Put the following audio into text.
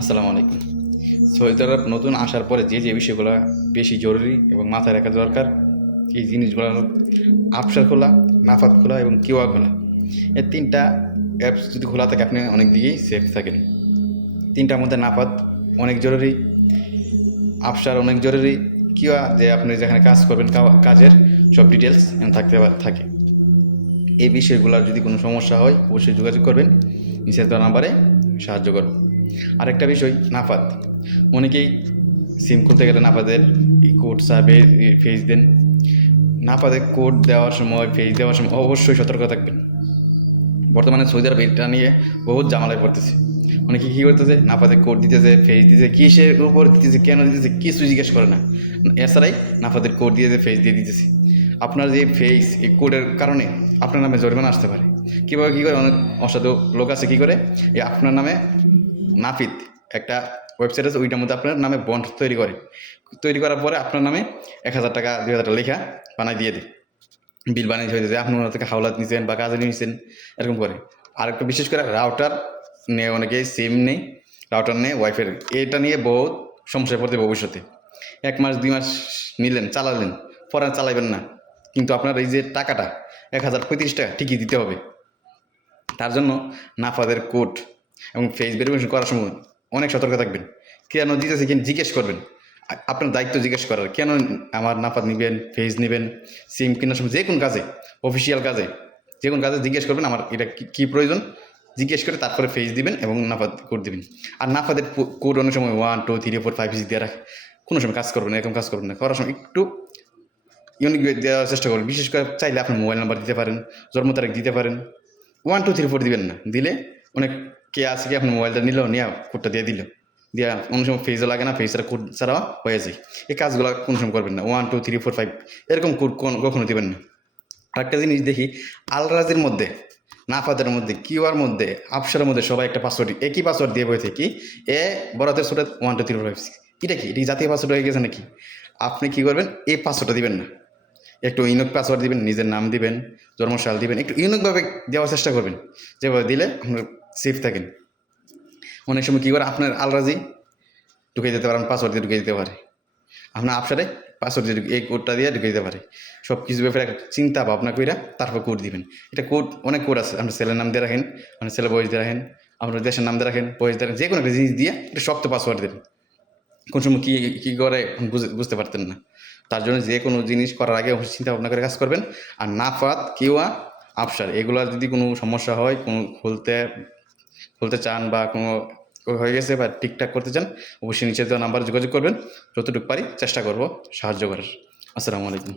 আসসালামু আলাইকুম। সৌদি আরব নতুন আসার পরে যে বিষয়গুলো বেশি জরুরি এবং মাথায় রাখা দরকার, এই জিনিসগুলো হলো আফসার খোলা, নাফাত খোলা এবং কিউআর খোলা। এই ৩টা অ্যাপস যদি খোলা থাকে আপনি অনেক দিকেই সেফ থাকেন। ৩টার মধ্যে নাফাত অনেক জরুরি, আফসার অনেক জরুরি, কিউআর যে আপনি যেখানে কাজ করবেন কাজের সব ডিটেলস থাকে। এই বিষয়গুলোর যদি কোনো সমস্যা হয় অবশ্যই যোগাযোগ করবেন, নিচের দেওয়া নাম্বারে সাহায্য করব। আরেকটা বিষয় নাফাত, অনেকেই সিম খুলতে গেলে নাফাতের কোড চাবে, ফেস দেন। নাফাতের কোড দেওয়ার সময়, ফেস দেওয়ার সময় অবশ্যই সতর্ক থাকবেন। বর্তমানে সৌদি আরব এটা নিয়ে বহুত জামালায় পড়তেছে। অনেকে কী করতেছে, নাফাতে কোড দিতেছে, ফেস দিতেছে, কিসের উপর দিতেছে, কেন দিতেছে, কিছু জিজ্ঞেস করে না। এছাড়াই নাফাতের কোড দিয়েছে, ফেস দিয়ে দিতেছে। আপনার যে ফেস এই কোডের কারণে আপনার নামে জরিমানা আসতে পারে। কীভাবে কী করে, অনেক অসাধু লোক আছে কী করে, এই আপনার নামে নাফিত একটা ওয়েবসাইট আছে, ওইটার মধ্যে আপনার নামে বন্ড তৈরি করার পরে আপনার নামে 1,000 টাকা 2,000 টাকা লেখা বানাই দিয়ে দেয়, বিল বানিয়ে হয়ে যায়। আপনি ওনার থেকে হাওলাত নিয়েছেন বা কাজে নিয়েছেন, এরকম করে। আর একটা বিশেষ করে রাউটার নিয়ে অনেকেই সিম নেই, রাউটার নিয়ে ওয়াইফাই, এটা নিয়ে বহুত সমস্যায় পড়তে ভবিষ্যতে। 1 মাস 2 মাস নিলেন, চালালেন, পরে চালাইবেন না, কিন্তু আপনার এই যে টাকাটা 1,035 টাকা ঠিকই দিতে হবে। তার জন্য নাফাদের কোড এবং ফেস ভেরিফিকেশন করার সময় অনেক সতর্ক থাকবেন। কেন দিতেছে কিনা জিজ্ঞেস করবেন, আপনার দায়িত্ব জিজ্ঞেস করার, কেন আমার নাফাত নেবেন, ফেস নেবেন। সিম কেনার সময় যে কোনো কাজে, অফিসিয়াল কাজে, যে কোনো কাজে জিজ্ঞেস করবেন আমার এটা কী প্রয়োজন, জিজ্ঞেস করে তারপরে ফেস দিবেন এবং নাফাত কোড দিবেন। আর নাফাদের কোড অনেক সময় 1 2 3 4 5 6 দিয়ে রাখে, কোনো সময় কাজ করবেন না, এরকম কাজ করবেন না। করার সময় একটু ইউনিক দেওয়ার চেষ্টা করবেন। বিশেষ করে চাইলে আপনি মোবাইল নাম্বার দিতে পারেন, জন্ম তারিখ দিতে পারেন। 1 2 3 4 দিবেন না, দিলে অনেক কে আছে কি আপনার মোবাইলটা নিল, নিয়ে কোডটা দিয়ে দিল, দিয়া কোনো সময় ফেসও লাগে না, ফেসের কোড ছাড়াও হয়ে যায়। এই কাজগুলো কোনো সময় করবেন না। 1 2 3 4 5 এরকম কোড কখনো দিবেন না। আরেকটা জিনিস দেখি, আলরাজের মধ্যে, নাফাদের মধ্যে, কিউআর মধ্যে, আফসারের মধ্যে সবাই একটা পাসওয়ার্ড, একই পাসওয়ার্ড দিয়ে বই থেকে এ বড়াতের ছোট 1 2 3 4 5 6। এটা কি, এটি জাতীয় পাসওয়ার্ড হয়ে গেছে নাকি? আপনি কী করবেন, এই পাসওয়ার্ডটা দিবেন না, একটু ইউনিক পাসওয়ার্ড দিবেন, নিজের নাম দিবেন, জন্মসাল দিবেন, একটু ইউনিকভাবে দেওয়ার চেষ্টা করবেন। যেভাবে দিলে আপনার সেফ থাকেন। অনেক সময় কী করে, আপনার আলরাজি ঢুকে দিতে পারেন, পাসওয়ার্ড দিয়ে ঢুকে দিতে পারে, আপনার আপসারে পাসওয়ার্ড দিয়ে এই কোডটা দিয়ে ঢুকে দিতে পারে। সব কিছু ব্যাপারে একটা চিন্তা ভাবনা কইরা তারপর কোড দিবেন। এটা কোড, অনেক কোড আছে। আপনার ছেলের নাম দিয়ে রাখেন, আপনার ছেলে বয়স দিয়ে রাখেন, আপনার দেশের নাম দিয়ে রাখেন, বয়স দিয়ে রাখেন, যে কোনো একটা জিনিস দিয়ে একটা শক্ত পাসওয়ার্ড দেবেন। কোন সময় কী কী করে বুঝতে পারতেন না। তার জন্য যে কোনো জিনিস করার আগে অবশ্যই চিন্তা ভাবনা করে কাজ করবেন। আর নাফাত, কিউআর, আফসার এগুলার যদি কোনো সমস্যা হয়, কোনো খুলতে চান বা কোনো হয়ে গেছে বা ঠিকঠাক করতে চান, অবশ্যই নিচে দেওয়া নাম্বারে যোগাযোগ করবেন। যতটুকু পারি চেষ্টা করব সাহায্য করার। আসসালামু আলাইকুম।